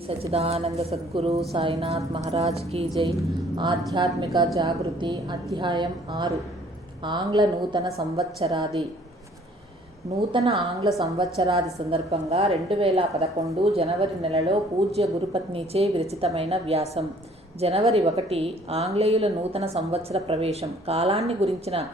సచిదానంద సద్గురు సాయినాథ్ మహారాజ్ కీ జై. ఆధ్యాత్మిక జాగృతి అధ్యాయం ఆరు. ఆంగ్ల నూతన సంవత్సరాది. నూతన ఆంగ్ల సంవత్సరాది సందర్భంగా రెండు వేల పదకొండు జనవరి నెలలో పూజ్య గురుపత్నిచే విరచితమైన వ్యాసం. జనవరి ఒకటి ఆంగ్లేయుల నూతన సంవత్సర ప్రవేశం. కాలాన్ని గురించిన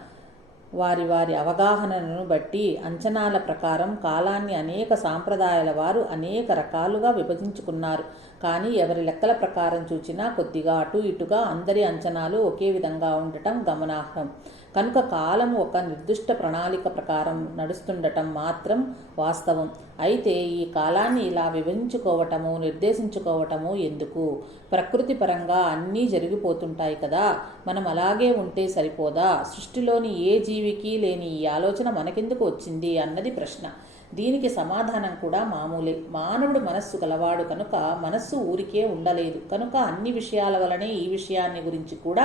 వారి వారి అవగాహనను బట్టి అంచనాల ప్రకారం కాలాన్ని అనేక సాంప్రదాయాల వారు అనేక రకాలుగా విభజించుకున్నారు. కానీ ఎవరి లెక్కల ప్రకారం చూచినా కొద్దిగా అటు ఇటుగా అందరి అంచనాలు ఒకే విధంగా ఉండటం గమనార్హం. కనుక కాలము ఒక నిర్దిష్ట ప్రణాళిక ప్రకారం నడుస్తుండటం మాత్రం వాస్తవం. అయితే ఈ కాలాన్ని ఇలా విభజించుకోవటము నిర్దేశించుకోవటము ఎందుకు? ప్రకృతి పరంగా అన్నీ జరిగిపోతుంటాయి కదా. మనం అలాగే ఉంటే సరిపోదా? సృష్టిలోని ఏ జీవికి లేని ఈ ఆలోచన మనకెందుకు వచ్చింది? అన్నది ప్రశ్న. దీనికి సమాధానం కూడా మామూలే. మానవుడు మనస్సు గలవాడు కనుక మనస్సు ఊరికే ఉండలేదు. కనుక అన్ని విషయాల వలనే ఈ విషయాన్ని గురించి కూడా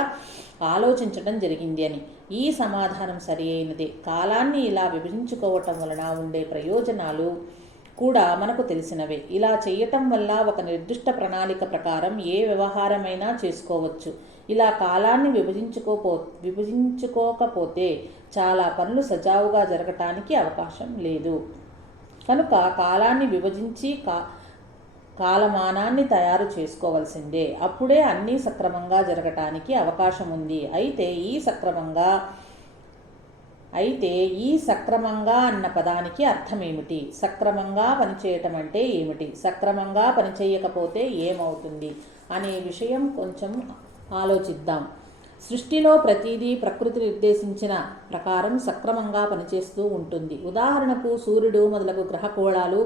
ఆలోచించడం జరిగింది అని. ఈ సమాధానం సరి అయినదే. కాలాన్ని ఇలా విభజించుకోవటం వలన ఉండే ప్రయోజనాలు కూడా మనకు తెలిసినవే. ఇలా చేయటం వల్ల ఒక నిర్దిష్ట ప్రణాళిక ప్రకారం ఏ వ్యవహారమైనా చేసుకోవచ్చు. ఇలా కాలాన్ని విభజించుకోపో విభజించుకోకపోతే చాలా పనులు సజావుగా జరగటానికి అవకాశం లేదు. కనుక కాలాన్ని విభజించి కా కాలమానాన్ని తయారు చేసుకోవాల్సిందే. అప్పుడే అన్నీ సక్రమంగా జరగటానికి అవకాశం ఉంది అయితే ఈ సక్రమంగా అయితే ఈ సక్రమంగా అన్న పదానికి అర్థం ఏమిటి సక్రమంగా పనిచేయటం అంటే ఏమిటి? సక్రమంగా పనిచేయకపోతే ఏమవుతుంది? అనే విషయం కొంచెం ఆలోచిద్దాం. సృష్టిలో ప్రతిదీ ప్రకృతి నిర్దేశించిన ప్రకారం సక్రమంగా పనిచేస్తూ ఉంటుంది. ఉదాహరణకు సూర్యుడు మొదలగు గ్రహకోళాలు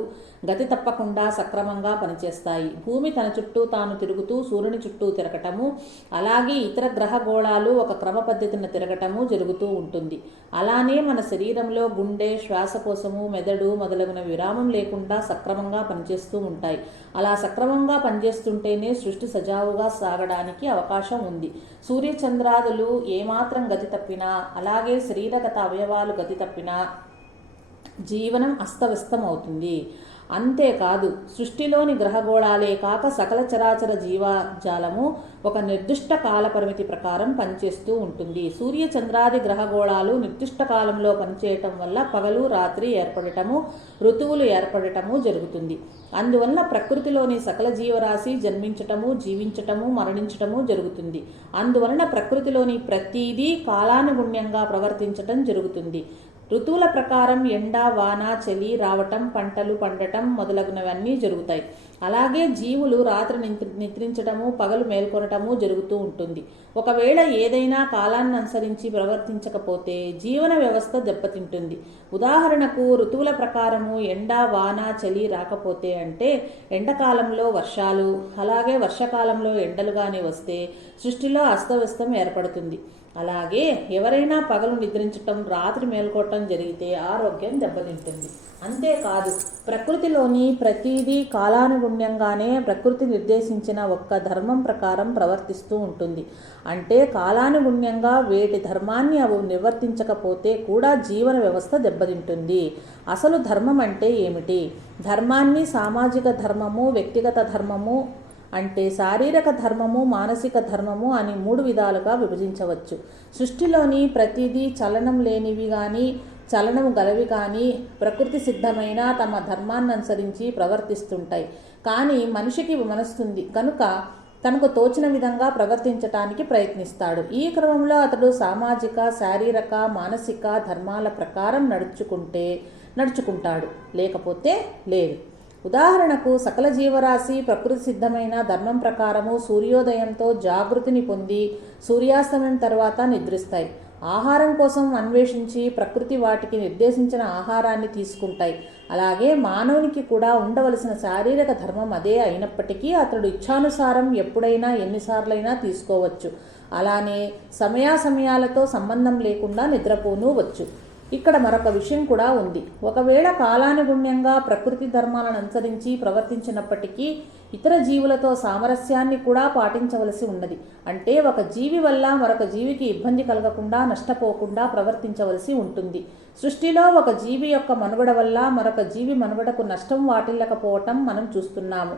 గతి తప్పకుండా సక్రమంగా పనిచేస్తాయి. భూమి తన చుట్టూ తాను తిరుగుతూ సూర్యుని చుట్టూ తిరగటము అలాగే ఇతర గ్రహగోళాలు ఒక క్రమ పద్ధతిన తిరగటము జరుగుతూ ఉంటుంది. అలానే మన శరీరంలో గుండె శ్వాసకోశము మెదడు మొదలగున విరామం లేకుండా సక్రమంగా పనిచేస్తూ ఉంటాయి. అలా సక్రమంగా పనిచేస్తుంటేనే సృష్టి సజావుగా సాగడానికి అవకాశం ఉంది. సూర్యచంద్రాదులు ఏమాత్రం గతి తప్పినా అలాగే శరీరగత అవయవాలు గతి తప్పినా జీవనం అస్తవ్యస్తం అవుతుంది అంతేకాదు సృష్టిలోని గ్రహగోళాలే కాక సకల చరాచర జీవజాలము ఒక నిర్దిష్ట కాలపరిమితి ప్రకారం పనిచేస్తూ ఉంటుంది. సూర్య చంద్రాది గ్రహగోళాలు నిర్దిష్ట కాలంలో పనిచేయటం వల్ల పగలు రాత్రి ఏర్పడటము ఋతువులు ఏర్పడటము జరుగుతుంది. అందువల్ల ప్రకృతిలోని సకల జీవరాశి జన్మించటము జీవించటము మరణించటము జరుగుతుంది. అందువలన ప్రకృతిలోని ప్రతిదీ కాలానుగుణ్యంగా ప్రవర్తించటం జరుగుతుంది. ఋతువుల ప్రకారం ఎండ వాన చలి రావటం పంటలు పండటం మొదలగునవన్నీ జరుగుతాయి. అలాగే జీవులు రాత్రి నిద్రించడము పగలు మేల్కొనటము జరుగుతూ ఉంటుంది. ఒకవేళ ఏదైనా కాలాన్ని అనుసరించి ప్రవర్తించకపోతే జీవన వ్యవస్థ దెబ్బతింటుంది. ఉదాహరణకు ఋతువుల ప్రకారము ఎండ వాన చలి రాకపోతే అంటే ఎండాకాలంలో వర్షాలు అలాగే వర్షాకాలంలో ఎండలుగానే వస్తే సృష్టిలో అస్తవ్యస్తం ఏర్పడుతుంది. అలాగే ఎవరైనా పగలు నిద్రించటం రాత్రి మేల్కోవటం జరిగితే ఆరోగ్యం దెబ్బతింటుంది. అంతేకాదు ప్రకృతిలోని ప్రతిదీ కాలానుగుణ్యంగానే ప్రకృతి నిర్దేశించిన ఒక్క ధర్మం ప్రకారం ప్రవర్తిస్తూ ఉంటుంది. అంటే కాలానుగుణ్యంగా వేటి ధర్మాన్ని అవి నిర్వర్తించకపోతే కూడా జీవన వ్యవస్థ దెబ్బతింటుంది. అసలు ధర్మం అంటే ఏమిటి? ధర్మాన్ని సామాజిక ధర్మము వ్యక్తిగత ధర్మము అంటే శారీరక ధర్మము మానసిక ధర్మము అని మూడు విధాలుగా విభజించవచ్చు. సృష్టిలోని ప్రతిదీ చలనం లేనివి కానీ చలనము గలవి కానీ ప్రకృతి సిద్ధమైన తమ ధర్మాన్ని అనుసరించి ప్రవర్తిస్తుంటాయి. కానీ మనిషికి మనస్తుంది కనుక తనకు తోచిన విధంగా ప్రవర్తించటానికి ప్రయత్నిస్తాడు. ఈ క్రమంలో అతడు సామాజిక శారీరక మానసిక ధర్మాల ప్రకారం నడుచుకుంటే నడుచుకుంటాడు. లేకపోతే లేదు. ఉదాహరణకు సకల జీవరాశి ప్రకృతి సిద్ధమైన ధర్మం ప్రకారము సూర్యోదయంతో జాగృతిని పొంది సూర్యాస్తమయం తర్వాత నిద్రిస్తాయి. ఆహారం కోసం అన్వేషించి ప్రకృతి వాటికి నిర్దేశించిన ఆహారాన్ని తీసుకుంటాయి. అలాగే మానవునికి కూడా ఉండవలసిన శారీరక ధర్మం అదే అయినప్పటికీ అతడు ఇచ్ఛానుసారం ఎప్పుడైనా ఎన్నిసార్లైనా తీసుకోవచ్చు. అలానే సమయాసమయాలతో సంబంధం లేకుండా నిద్రపోను వచ్చు. ఇక్కడ మరొక విషయం కూడా ఉంది. ఒకవేళ కాలానుగుణ్యంగా ప్రకృతి ధర్మాలను అనుసరించి ప్రవర్తించినప్పటికీ ఇతర జీవులతో సామరస్యాన్ని కూడా పాటించవలసి ఉన్నది. అంటే ఒక జీవి వల్ల మరొక జీవికి ఇబ్బంది కలగకుండా నష్టపోకుండా ప్రవర్తించవలసి ఉంటుంది. సృష్టిలో ఒక జీవి యొక్క మనుగడ వల్ల మరొక జీవి మనుగడకు నష్టం వాటిల్లకపోవటం మనం చూస్తున్నాము.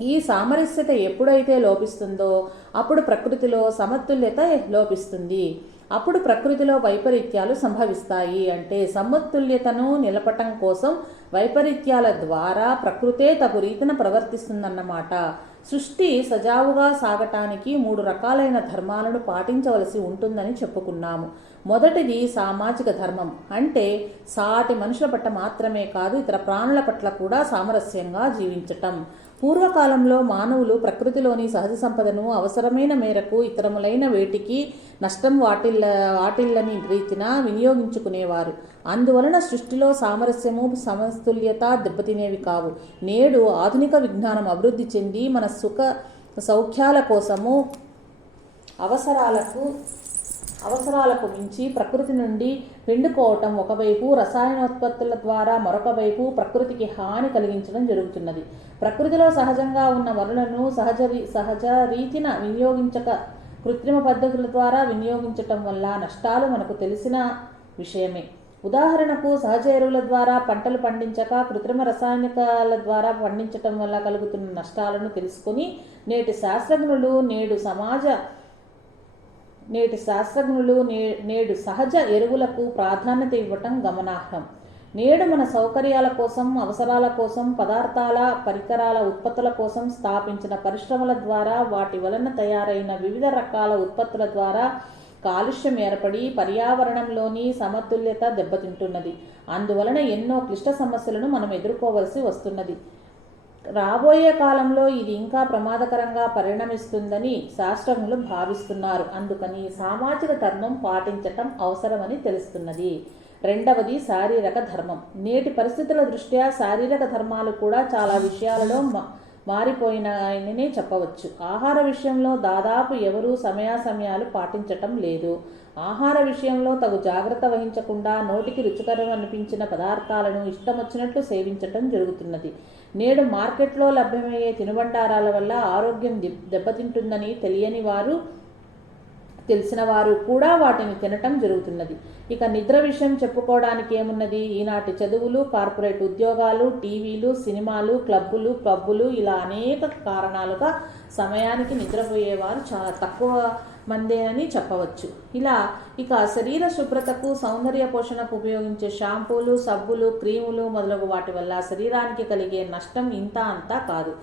ఈ సామరస్యత ఎప్పుడైతే లోపిస్తుందో అప్పుడు ప్రకృతిలో సమతుల్యత లోపిస్తుంది. అప్పుడు ప్రకృతిలో వైపరీత్యాలు సంభవిస్తాయి అంటే సమతుల్యతను నిలపటం కోసం వైపరీత్యాల ద్వారా ప్రకృతే తగు రీతిన ప్రవర్తిస్తుందన్నమాట. సృష్టి సజావుగా సాగటానికి మూడు రకాలైన ధర్మాలను పాటించవలసి ఉంటుందని చెప్పుకున్నాము. మొదటిది సామాజిక ధర్మం. అంటే సాటి మనుషుల పట్ల మాత్రమే కాదు ఇతర ప్రాణుల పట్ల కూడా సామరస్యంగా జీవించటం. పూర్వకాలంలో మానవులు ప్రకృతిలోని సహజ సంపదను అవసరమైన మేరకు ఇతరములైన వేటికి నష్టం వాటిల్ల వాటిల్లని రీతిన వినియోగించుకునేవారు. అందువలన సృష్టిలో సామరస్యము సమతుల్యత దెబ్బతినేవి కావు. నేడు ఆధునిక విజ్ఞానం అభివృద్ధి చెంది మన సుఖ సౌఖ్యాల కోసము అవసరాలకు అవసరాలకు మించి ప్రకృతి నుండి పిండుకోవటం ఒకవైపు రసాయనోత్పత్తుల ద్వారా మరొక వైపు ప్రకృతికి హాని కలిగించడం జరుగుతున్నది. ప్రకృతిలో సహజంగా ఉన్న వనరులను సహజ రీ- సహజ రీతిన వినియోగించక కృత్రిమ పద్ధతుల ద్వారా వినియోగించటం వల్ల నష్టాలు మనకు తెలిసిన విషయమే. ఉదాహరణకు సహజ ఎరువుల ద్వారా పంటలు పండించక కృత్రిమ రసాయనికాల ద్వారా పండించటం వల్ల కలుగుతున్న నష్టాలను తెలుసుకొని నేటి శాస్త్రజ్ఞులు నేడు సమాజ నేటి శాస్త్రజ్ఞులు నే నేడు సహజ ఎరువులకు ప్రాధాన్యత ఇవ్వటం గమనార్హం. నేడు మన సౌకర్యాల కోసం అవసరాల కోసం పదార్థాల పరికరాల ఉత్పత్తుల కోసం స్థాపించిన పరిశ్రమల ద్వారా వాటి వలన తయారైన వివిధ రకాల ఉత్పత్తుల ద్వారా కాలుష్యం ఏర్పడి పర్యావరణంలోని సమతుల్యత దెబ్బతింటున్నది. అందువలన ఎన్నో క్లిష్ట సమస్యలను మనం ఎదుర్కోవలసి వస్తున్నది. రాబోయే కాలంలో ఇది ఇంకా ప్రమాదకరంగా పరిణమిస్తుందని శాస్త్రజ్ఞులు భావిస్తున్నారు. అందుకని సామాజిక ధర్మం పాటించటం అవసరమని తెలుస్తున్నది. రెండవది శారీరక ధర్మం. నేటి పరిస్థితుల దృష్ట్యా శారీరక ధర్మాలు కూడా చాలా విషయాలలో మ- మారిపోయినాయనే చెప్పవచ్చు. ఆహార విషయంలో దాదాపు ఎవరూ సమయాసమయాలు పాటించటం లేదు. ఆహార విషయంలో తగు జాగ్రత్త వహించకుండా నోటికి రుచికరం అనిపించిన పదార్థాలను ఇష్టం వచ్చినట్లు సేవించటం జరుగుతున్నది. నేడు మార్కెట్లో లభ్యమయ్యే తినుబండారాల వల్ల ఆరోగ్యం దెబ్బతింటుందని తెలియని వారు తెలిసిన వారు కూడా వాటిని తినటం జరుగుతున్నది. ఇక నిద్ర విషయం చెప్పుకోవడానికి ఏమున్నది? ఈనాటి చదువులు కార్పొరేట్ ఉద్యోగాలు టీవీలు సినిమాలు క్లబ్బులు పబ్బులు ఇలా అనేక కారణాలుగా సమయానికి నిద్రపోయేవారు చాలా తక్కువ మందే అని చెప్పవచ్చు. ఇలా ఇక శరీర శుభ్రతకు సౌందర్య పోషణకు ఉపయోగించే షాంపూలు సబ్బులు క్రీములు మొదలగు వాటి వల్ల శరీరానికి కలిగే నష్టం ఇంత అంతా కాదు.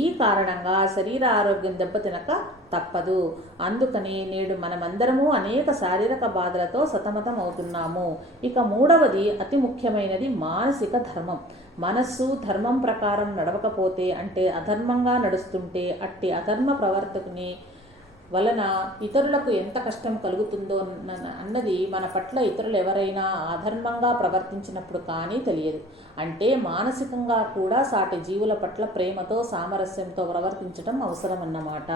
ఈ కారణంగా శరీర ఆరోగ్యం దెబ్బతినక తప్పదు. అందుకని నేడు మనమందరము అనేక శారీరక బాధలతో సతమతం అవుతున్నాము ఇక మూడవది అతి ముఖ్యమైనది మానసిక ధర్మం. మనస్సు ధర్మం ప్రకారం నడవకపోతే అంటే అధర్మంగా నడుస్తుంటే అట్టి అధర్మ ప్రవర్తకుని వలన ఇతరులకు ఎంత కష్టం కలుగుతుందో అన్నది మన పట్ల ఇతరులు ఎవరైనా అధర్మంగా ప్రవర్తించినప్పుడు కానీ తెలియదు. అంటే మానసికంగా కూడా సాటి జీవుల పట్ల ప్రేమతో సామరస్యంతో ప్రవర్తించడం అవసరమన్నమాట.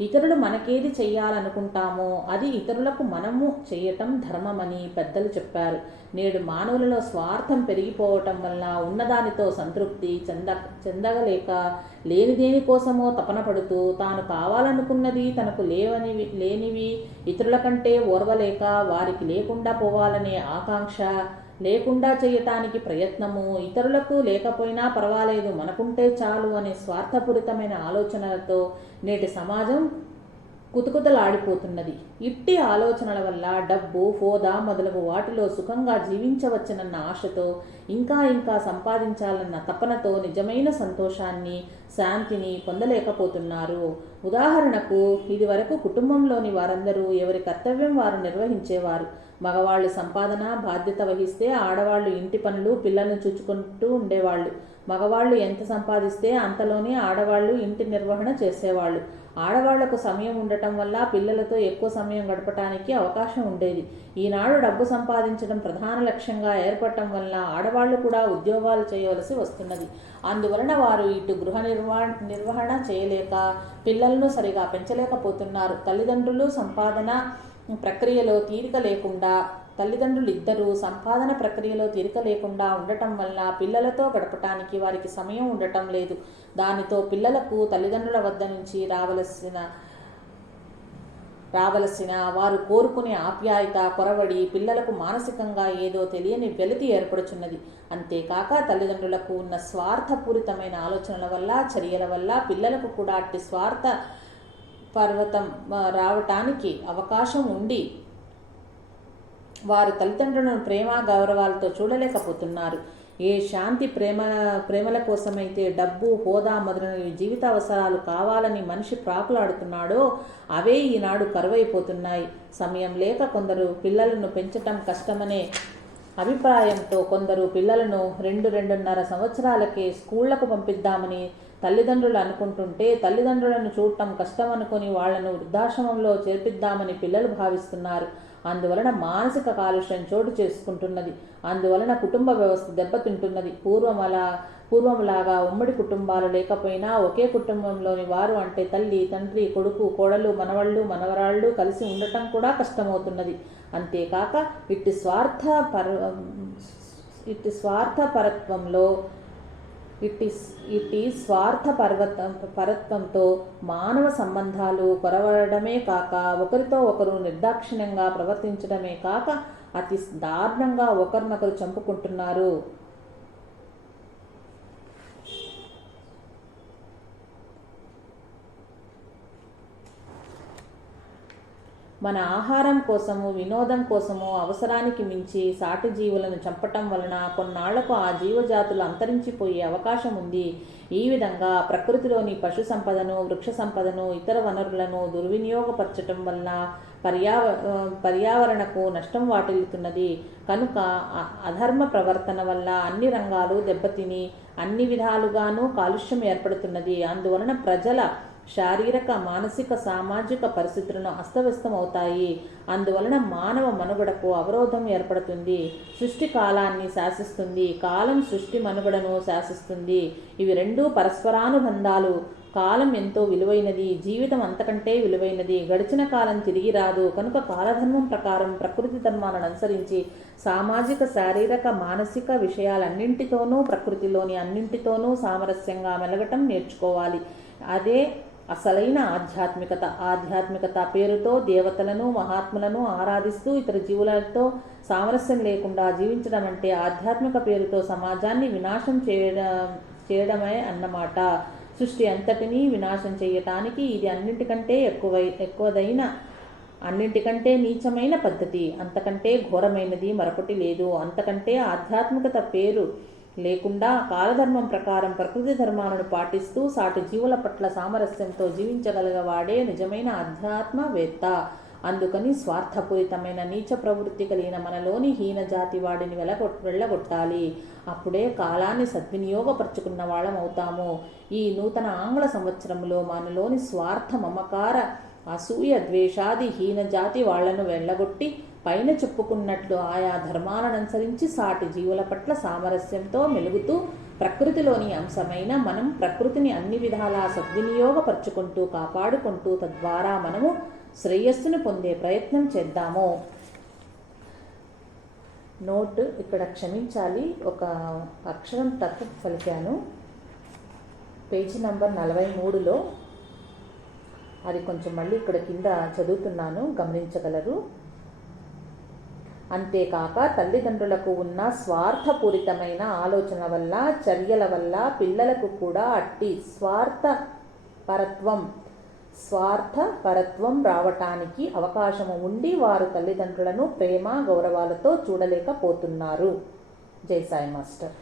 ఇతరులు మనకేది చేయాలనుకుంటామో అది ఇతరులకు మనము చేయటం ధర్మమని పెద్దలు చెప్పారు. నేడు మానవులలో స్వార్థం పెరిగిపోవటం వల్ల ఉన్నదానితో సంతృప్తి చెంద చెందగలేక లేని కోసమో తపన పడుతూ తాను కావాలనుకున్నది తనకు లేవనివి లేనివి ఇతరుల కంటే ఓర్వలేక వారికి లేకుండా పోవాలనే ఆకాంక్ష లేకుండా చేయటానికి ప్రయత్నము ఇతరులకు లేకపోయినా పర్వాలేదు మనకుంటే చాలు అనే స్వార్థపూరితమైన ఆలోచనలతో నేటి సమాజం కుతుకుతలాడిపోతున్నది. ఇట్టి ఆలోచనల వల్ల డబ్బు హోదా మొదలగు వాటిలో సుఖంగా జీవించవచ్చనన్న ఆశతో ఇంకా ఇంకా సంపాదించాలన్న తపనతో నిజమైన సంతోషాన్ని శాంతిని పొందలేకపోతున్నారు. ఉదాహరణకు ఇదివరకు కుటుంబంలోని వారందరూ ఎవరి కర్తవ్యం వారు నిర్వహించేవారు. మగవాళ్ళు సంపాదన బాధ్యత వహిస్తే ఆడవాళ్ళు ఇంటి పనులు పిల్లల్ని చూచుకుంటూ ఉండేవాళ్ళు. మగవాళ్ళు ఎంత సంపాదిస్తే అంతలోనే ఆడవాళ్ళు ఇంటి నిర్వహణ చేసేవాళ్ళు. ఆడవాళ్ళకు సమయం ఉండటం వల్ల పిల్లలతో ఎక్కువ సమయం గడపటానికి అవకాశం ఉండేది. ఈనాడు డబ్బు సంపాదించడం ప్రధాన లక్ష్యంగా ఏర్పడటం వల్ల ఆడవాళ్ళు కూడా ఉద్యోగాలు చేయవలసి వస్తున్నది. అందువలన వారు ఇటు గృహ నిర్వా నిర్వహణ చేయలేక పిల్లలను సరిగా పెంచలేకపోతున్నారు. తల్లిదండ్రులు సంపాదన ప్రక్రియలో తీరిక లేకుండా తల్లిదండ్రులు ఇద్దరూ సంపాదన ప్రక్రియలో తీరిక లేకుండా ఉండటం వల్ల పిల్లలతో గడపటానికి వారికి సమయం ఉండటం లేదు. దానితో పిల్లలకు తల్లిదండ్రుల వద్ద నుంచి రావలసిన రావలసిన వారు కోరుకునే ఆప్యాయత కొరవడి పిల్లలకు మానసికంగా ఏదో తెలియని వెలితి ఏర్పడుచున్నది. అంతేకాక తల్లిదండ్రులకు ఉన్న స్వార్థపూరితమైన ఆలోచనల వల్ల చర్యల వల్ల పిల్లలకు కూడా అట్టి స్వార్థ పర్వతం రావటానికి అవకాశం ఉండి వారు తల్లిదండ్రులను ప్రేమ గౌరవాలతో చూడలేకపోతున్నారు. ఏ శాంతి ప్రేమ ప్రేమల కోసమైతే డబ్బు హోదా మొదలైనవి జీవిత అవసరాలు కావాలని మనిషి ప్రాకులాడుతున్నాడో అవే ఈనాడు కరువైపోతున్నాయి. సమయం లేక కొందరు పిల్లలను పెంచటం కష్టమనే అభిప్రాయంతో కొందరు పిల్లలను రెండు రెండున్నర సంవత్సరాలకే స్కూళ్ళకు పంపిద్దామని తల్లిదండ్రులు అనుకుంటుంటే తల్లిదండ్రులను చూడటం కష్టం అనుకుని వాళ్ళను వృద్ధాశ్రమంలో చేర్పిద్దామని పిల్లలు భావిస్తున్నారు. అందువలన మానసిక కాలుష్యం చోటు చేసుకుంటున్నది. అందువలన కుటుంబ వ్యవస్థ దెబ్బతింటున్నది. పూర్వం అలా పూర్వంలాగా ఉమ్మడి కుటుంబాలు లేకపోయినా ఒకే కుటుంబంలోని వారు అంటే తల్లి తండ్రి కొడుకు కోడలు మనవళ్ళు మనవరాళ్ళు కలిసి ఉండటం కూడా కష్టమవుతున్నది. అంతేకాక ఇట్టి స్వార్థ పర ఇట్టి స్వార్థ పరత్వంలో ఇట్టి ఇట్టి స్వార్థ పర్వత పరత్వంతో మానవ సంబంధాలు కొరవడమే కాక ఒకరితో ఒకరు నిర్దాక్షిణ్యంగా ప్రవర్తించడమే కాక అతి దారుణంగా ఒకరినొకరు చంపుకుంటున్నారు. మన ఆహారం కోసము వినోదం కోసము అవసరానికి మించి సాటి జీవులను చంపటం వలన కొన్నాళ్ళకు ఆ జీవజాతులు అంతరించిపోయే అవకాశం ఉంది. ఈ విధంగా ప్రకృతిలోని పశు సంపదను వృక్ష సంపదను ఇతర వనరులను దుర్వినియోగపరచటం వలన పర్యావ పర్యావరణకు నష్టం వాటిల్లుతున్నది. కనుక అధర్మ ప్రవర్తన వల్ల అన్ని రంగాలు దెబ్బతిని అన్ని విధాలుగానూ కాలుష్యం ఏర్పడుతున్నది. అందువలన ప్రజల శారీరక మానసిక సామాజిక పరిస్థితులను అస్తవ్యస్తమవుతాయి. అందువలన మానవ మనుగడకు అవరోధం ఏర్పడుతుంది. సృష్టి కాలాన్ని శాసిస్తుంది. కాలం సృష్టి మనుగడను శాసిస్తుంది. ఇవి రెండూ పరస్పరానుబంధాలు. కాలం ఎంతో విలువైనది. జీవితం అంతకంటే విలువైనది. గడిచిన కాలం తిరిగి రాదు. కనుక కాలధర్మం ప్రకారం ప్రకృతి ధర్మాలను అనుసరించి సామాజిక శారీరక మానసిక విషయాలన్నింటితోనూ ప్రకృతిలోని అన్నింటితోనూ సామరస్యంగా మెలగటం నేర్చుకోవాలి. అదే అసలైన ఆధ్యాత్మికత ఆధ్యాత్మికత పేరుతో దేవతలను మహాత్ములను ఆరాధిస్తూ ఇతర జీవులతో సామరస్యం లేకుండా జీవించడం అంటే ఆధ్యాత్మిక పేరుతో సమాజాన్ని వినాశం చేయడం చేయడమే అన్నమాట. సృష్టి అంతటినీ వినాశం చేయటానికి ఇది అన్నింటికంటే ఎక్కువై ఎక్కువదైన అన్నింటికంటే నీచమైన పద్ధతి. అంతకంటే ఘోరమైనది మరొకటి లేదు. అంతకంటే ఆధ్యాత్మికత పేరు లేకుండా కాలధర్మం ప్రకారం ప్రకృతి ధర్మాలను పాటిస్తూ సాటి జీవుల పట్ల సామరస్యంతో జీవించగలగవాడే నిజమైన ఆధ్యాత్మవేత్త. అందుకని స్వార్థపూరితమైన నీచ ప్రవృత్తి కలిగిన మనలోని హీన జాతి వాడిని వెలగొట్ వెళ్ళగొట్టాలి. అప్పుడే కాలాన్ని సద్వినియోగపరుచుకున్న వాళ్ళం అవుతాము ఈ నూతన ఆంగ్ల సంవత్సరంలో మనలోని స్వార్థ మమకార అసూయ ద్వేషాది హీన జాతి వాళ్ళను వెళ్ళగొట్టి పైన చెప్పుకున్నట్లు ఆయా ధర్మాలను అనుసరించి సాటి జీవుల పట్ల సామరస్యంతో మెలుగుతూ ప్రకృతిలోని అంశమైన మనం ప్రకృతిని అన్ని విధాలా సద్వినియోగపరుచుకుంటూ కాపాడుకుంటూ తద్వారా మనము శ్రేయస్సును పొందే ప్రయత్నం చేద్దాము. నోట్ ఇక్కడ క్షమించాలి. ఒక అక్షరం తప్పు పలికాను. పేజీ నంబర్ నలభై మూడులో. అది కొంచెం మళ్ళీ ఇక్కడ కింద చదువుతున్నాను. గమనించగలరు. అంతేకాక తల్లిదండ్రులకు ఉన్న స్వార్థపూరితమైన ఆలోచన వల్ల చర్యల వల్ల పిల్లలకు కూడా అట్టి స్వార్థ పరత్వం స్వార్థ పరత్వం రావటానికి అవకాశము ఉండి వారు తల్లిదండ్రులను ప్రేమ గౌరవాలతో చూడలేకపోతున్నారు. జై సాయి మాస్టర్.